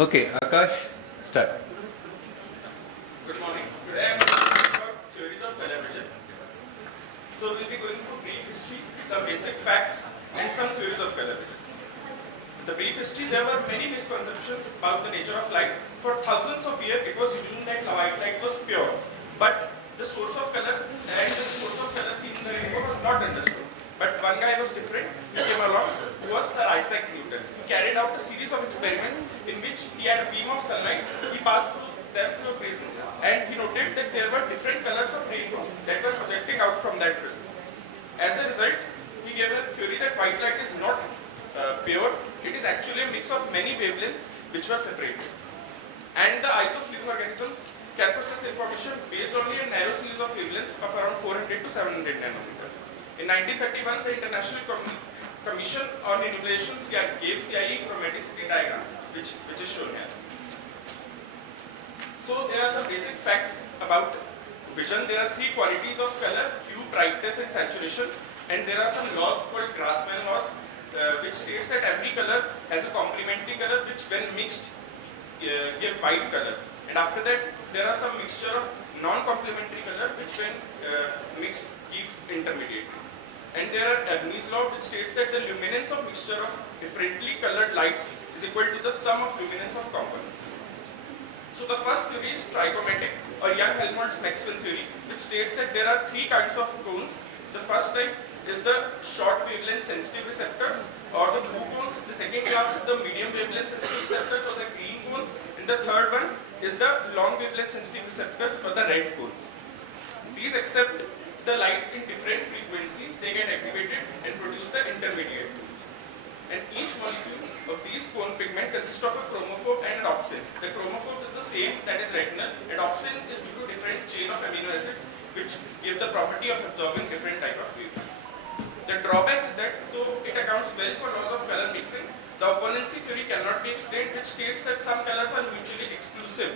Okay, Aakash, start. Good morning. Today I am going to talk about theories of color vision. So we'll be going through brief history, some basic facts, and some theories of color vision. In the brief history, there were many misconceptions about the nature of light. For thousands of years, it was assumed that white light was pure, but the source of color and the source of color seen in the rainbow was not understood. But one guy was different. He came along, who was Sir Isaac Newton. He carried out a series of experiments in which he had a beam of sunlight. He passed through them through a prism, and he noted that there were different colors of rainbow that were projecting out from that prism. As a result, he gave a theory that white light is not pure. It is actually a mix of many wavelengths which were separated. And the eyes of living organisms can process information based only on a narrow series of wavelengths of around 400 to 700 nanometers. In 1931, the International Commission on Enumeration gave CIE chromaticity diagram, which is shown here. So there are some basic facts about vision. There are three qualities of color: hue, brightness, and saturation. And there are some laws called Grassmann laws, which states that every color has a complementary color, which when mixed give white color. And after that, there are some mixture of non-complementary color, which when mixed gives intermediate. And there are Ebony's law, which states that the luminance of mixture of differently colored lights is equal to the sum of luminance of components. So the first theory is trichromatic, or Young-Helmholtz Maxwell theory, which states that there are three kinds of cones. The first type is the short wavelength sensitive receptors, or the blue cones. The second class is the medium wavelength sensitive receptors, or the green cones. And the third one is the long wavelength sensitive receptors, or the red cones. These accept the lights in different frequencies, they get activated and produce the intermediate. And each molecule of these cone pigment consists of a chromophobe and an opsin. The chromophobe is the same, that is retinal, and opsin is due to different chain of amino acids which give the property of absorbing different type of wavelengths. The drawback is that though it accounts well for laws of color mixing, the opponency theory cannot be explained, which states that some colors are mutually exclusive.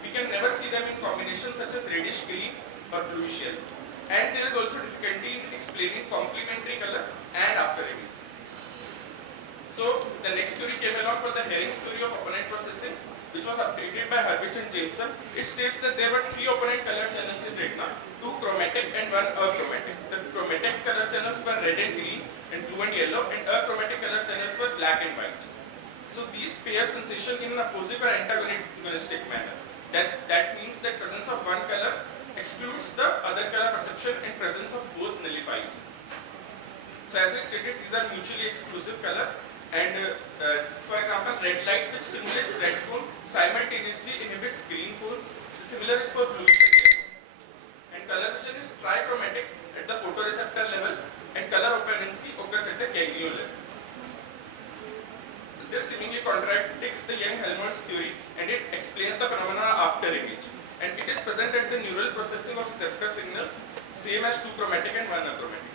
We can never see them in combinations such as reddish green or bluish yellow. And there is also difficulty in explaining complementary color and after image. So the next theory came along for the Hering's theory of opponent processing, which was updated by Hurwitz and Jameson. It states that there were three opponent color channels in retina, two chromatic and one achromatic. The chromatic color channels were red and green, and blue and yellow, and achromatic color channels were black and white. So these pair sensation in an opposite or antagonistic manner. That means that presence of one color excludes the other color perception, and presence of both nullifies. So as I stated, these are mutually exclusive color, and for example, red light which stimulates red cone simultaneously inhibits green cones. Similar is for bluish and yellow. And color vision is trichromatic at the photoreceptor level, and color opponency occurs at the ganglion level. This seemingly contradicts the Young-Helmholtz theory, and it explains the phenomena after image. And it is present at the neural processing of receptor signals, same as two chromatic and one achromatic.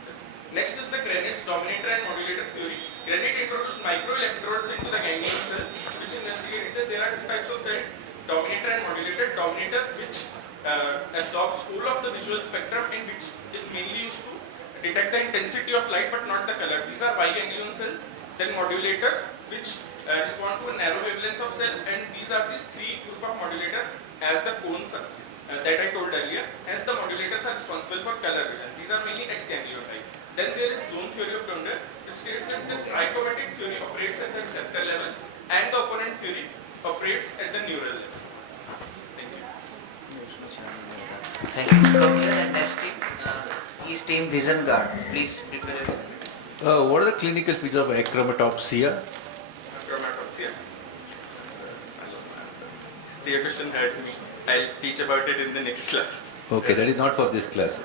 Next is the Granite's dominator and modulator theory. Granite introduced microelectrodes into the ganglion cells, which investigated that there are two types of cells, dominator and modulator. Dominator, which absorbs all of the visual spectrum, and which is mainly used to detect the intensity of light but not the color. These are biganglion cells. Then modulators, which respond to a narrow wavelength of cell, and these are these three group of modulators as the cones that I told earlier. Hence the modulators are responsible for color vision. These are mainly ex-ganglion type. Then there is zone theory of Donder, which states that the trichromatic theory operates at the receptor level, and the opponent theory operates at the neural level. Thank you. Thank you. From here, and next team is team Vision Guard. Please prepare. What are the clinical features of achromatopsia? Chromatopsia. So your question hurt me. I'll teach about it in the next class. Okay, that is not for this class.